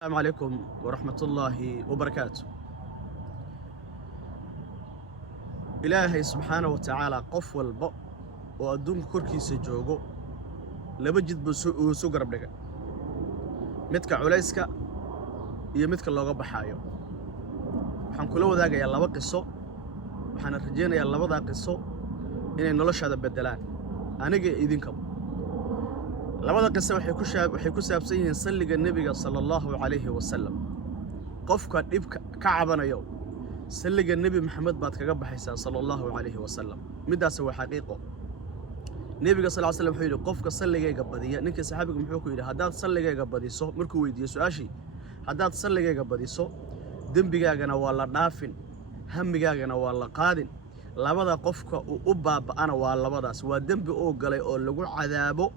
السلام عليكم ورحمة الله وبركاته. إلهي سبحانه وتعالى قف والبق وأدون كركي سجوجو لبجد بسوق ربك متك عليسك يمتك الله بحايو حنقوله ذاك يلا بقصة وحنرجينا يلا بضع قصة إن نلش هذا بدلان أنا جي إذنكم لبضع قصة وحيكون سابسين سلق النبي صلى الله عليه وسلم قفك إبك كعبنا يوم سلق النبي محمد بعد كجب حسان صلى الله عليه وسلم مدرس هو حقيقة النبي صلى الله عليه وسلم حيله قفك سلق جبدية نك صحابك محوكوا إذا هدات سلق جبدي صو مركو ويدي سؤاشي هدات سلق جبدي صو دم بيجانا ولا نافن هم بيجانا ولا قادن لبضع قفك وأباب أنا ولا بضع سوى دم بيو قلي أو لقول عذابه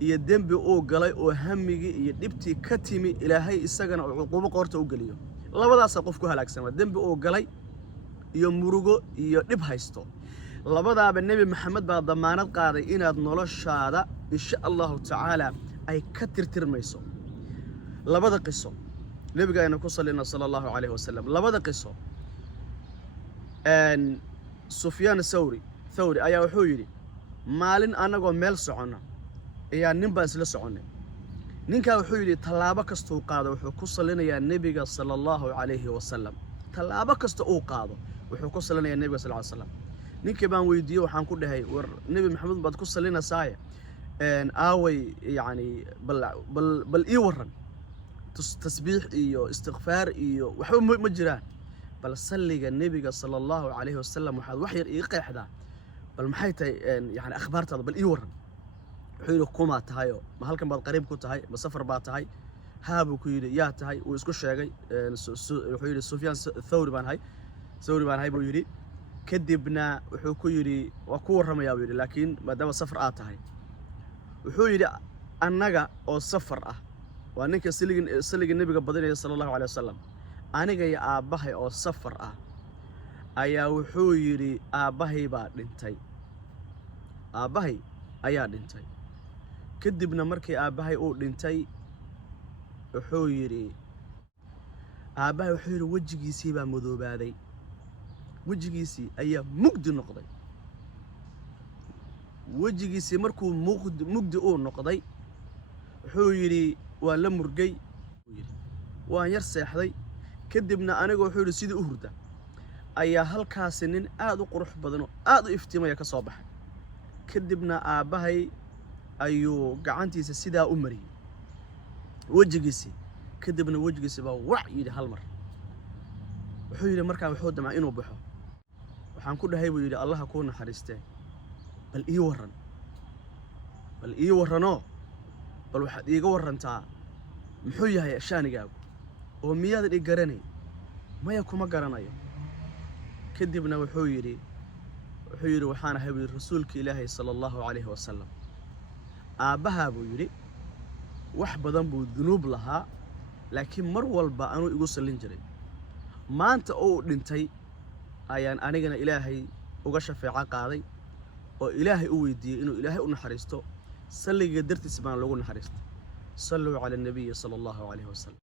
يدم بيو قلي أو همجي يدبتي كتمي إلى هاي السجن أو عقوبة قرته وقليه labadaas qofku halaagsamay dambi oo galay iyo murugo iyo dib haysto labadaaba nabi maxamed baa damaanad qaaday inaad noloshaada insha Allah ta'ala ay ka tirtirmayso labada qiso nabiga ayna ku sallallahu alayhi wasallam labada qiso Sufyaan Thawri ayaa wuxuu yiri maalin anagoo meel socona ayaa nin baa isla soconay ninka wuxuu yiri talaabo kasto uu qaado wuxuu ku salinayaa nabiga sallallahu alayhi wasallam talaabo kasto uu qaado wuxuu ku salinayaa nabiga sallallahu alayhi wasallam ninkii baan weydiiyay waxaan ku dhahay war nabi maxamed baad ku salinaysaa aaway yaani bal ii waran tasbiix iyo istighfar iyo waxba ma jiraan bal saliga nabiga sallallahu alayhi wasallam waxaad wax yar ii qeexdaa bal maxay tahay yaani akhbaartada bal ii waran wuxuu kuma tahayo ma halkan baad qariib ku tahay ma safar baad tahay haabu ku yiri yaa tahay uu isku sheegay wuxuu yiri Sufyaan Thawri baan hay buu yiri kadibna wuxuu ku yiri waa ku warramaya buu yiri laakiin maadaama safar aad tahay wuxuu yiri annaga oo safar ah waa ninka saliga nabiga badanaya sallallahu alayhi wasallam aniga iyo aabahay oo safar ah ayaa wuxuu yiri aabahay baa dhintay aabahay ayaa dhintay kadibna markii aabahay uu dhintay wuxuu yiri wajigiisii baa madoobaaday wajigiisii ayaa mugdi noqday wajigiisii markuu mugdi uu noqday wuxuu yiri waa la murgay waan yar seexday kadibna aniga wuxuu yiri sidii u hurda ayaa halkaas nin aad u qurux badan oo aad u iftiimaya ka soo baxay kadibna aabahay ayuu gacantiisa sidaa u mariyay wajigiisii kadibna wajigiisii baa wac yiri hal mar wuxuu yiri markaa wuxuu damcay inuu baxo waxaan ku dhahay buu yiri Allah ku naxariistay bal ii warano bal waxaad iiga warantaa muxuu yahay shaanigaagu oo miyaad i garanay maya kuma garanayo kadibna wuxuu yiri waxaan ahay rasuulka Ilaahay sallallahu alayhi wasallam aabaha buu yiri wax badan buu dunuub lahaa laakiin mar walba aanu igu salin jiray maanta oo dhintay ayaan anigana Ilaahay uga shafeeca qaaday oo Ilaahay u weydiiyay inuu Ilaahay u naxariisto saliga dartiis baan lagu naxariistay sallu ala nabiy sallallahu alayhi wasallam